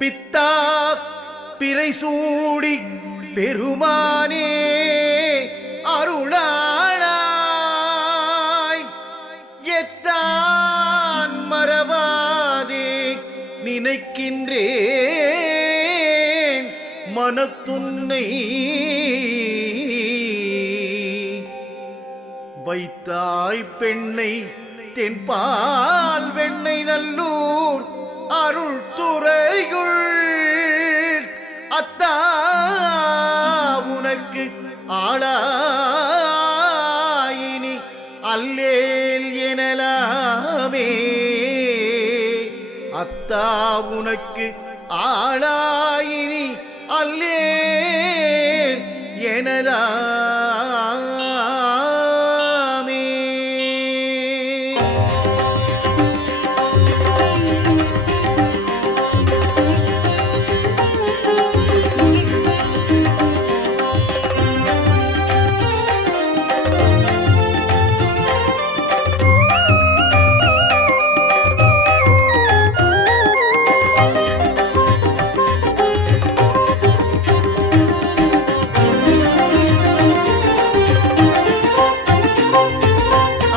பித்தா பிறை சூடி பெருமானே அருளாளாய் எத்தான் மறவாதே நினைக்கின்றேன் மனத்துன்னை வைத்தாய் பெண்ணை தென்பால் வெண்ணை நல்லூர் அருள் துறையுள் அத்தா உனக்கு ஆளாயினி அல்லேல் எனலாமே அத்தா உனக்கு ஆளாயினி அல்லேல் எனலாமே.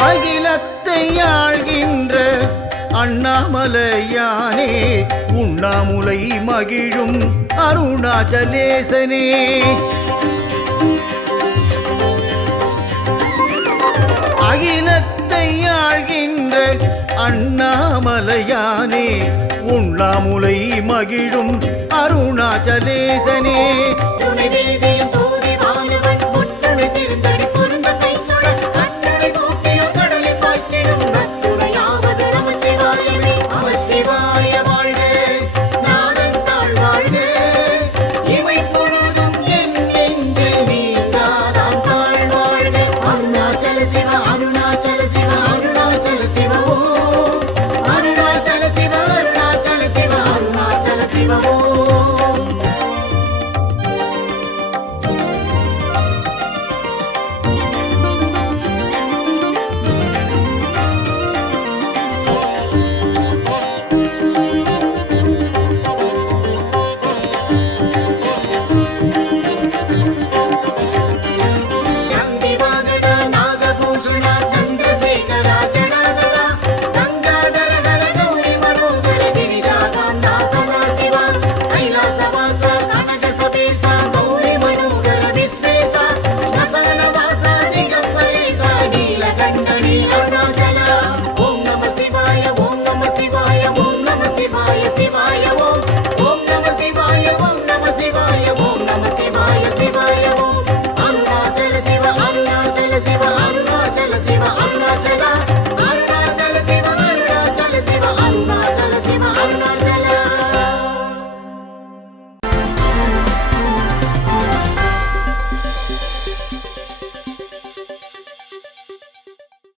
அகிலத்தை ஆழ்கின்ற அண்ணாமலையானே உண்ணாமுலை மகிழும் அருணாச்சலேசனே அகிலத்தை ஆழ்கின்ற அண்ணாமலையானே உண்ணாமுலை மகிழும் அருணாச்சலேசனே துணை வீதியும் சூதி வானுவன் முட்டுணை திருந்தடி